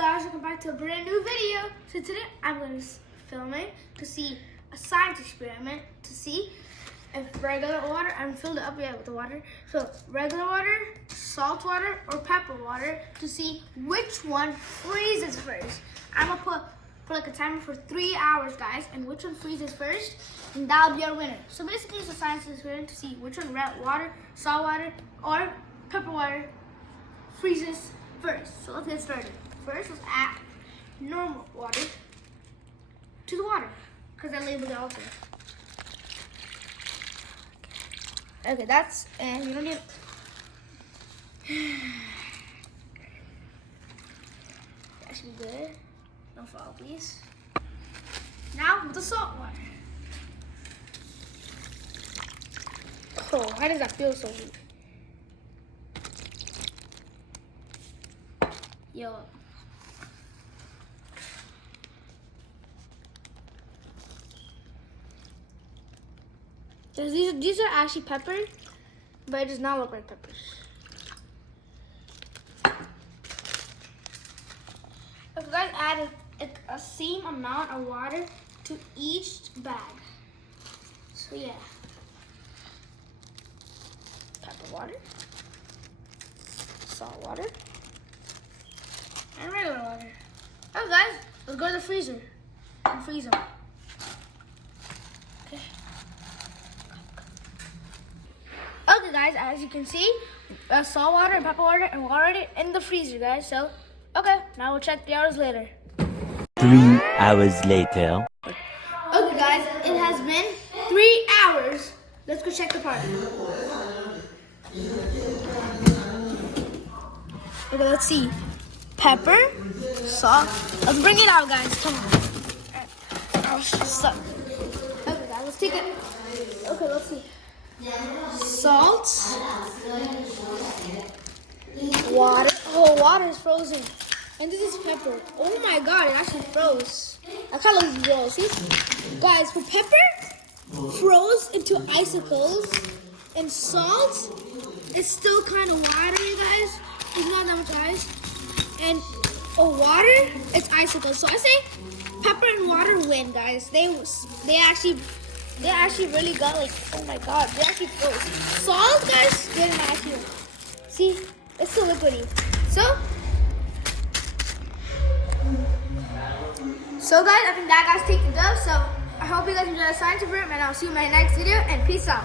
guys, welcome back to a brand new video. So today I'm going to film it to see a science experiment to see if regular water, I'm filled it up with the water. So regular water, salt water, or pepper water to see which one freezes first. I'm gonna put like a timer for 3 hours, guys, and which one freezes first, and that'll be our winner. So basically it's a science experiment to see which one red water, salt water, or pepper water freezes first. So let's get started. First, let's add normal water to the water, because I labeled it also. Okay, that's, and you don't need that should be good. Don't fall, please. Now with the salt water. Oh, why does that feel so weak? Yo. These are actually peppers, but it does not look like peppers. Okay, guys, add a same amount of water to each bag. So yeah, pepper water, salt water, and regular water. Okay, guys, let's go to the freezer and freeze them. Okay. Okay, guys, as you can see, salt water and pepper water are already in the freezer, guys. So, okay, now we'll check 3 hours later. 3 hours later. Okay, guys, it has been 3 hours. Let's go check the part. Okay, let's see. Pepper, salt. Let's bring it out, guys. Come on. Oh, stuck. Okay, guys, let's take it. Okay, let's see. Salt, water. Oh, water is frozen. And this is pepper. Oh my god, it actually froze. That kind of looks gross. See? Guys, for pepper, froze into icicles. And salt is still kind of watery, guys. There's not that much ice. And water, it's icicles. So I say pepper and water win, guys. They actually really got like, oh my god, they actually froze. Salt, guys, didn't actually. See, it's still liquidy. So guys, I think that guy's taking the dub. So I hope you guys enjoy the science experiment, and I'll see you in my next video, and peace out.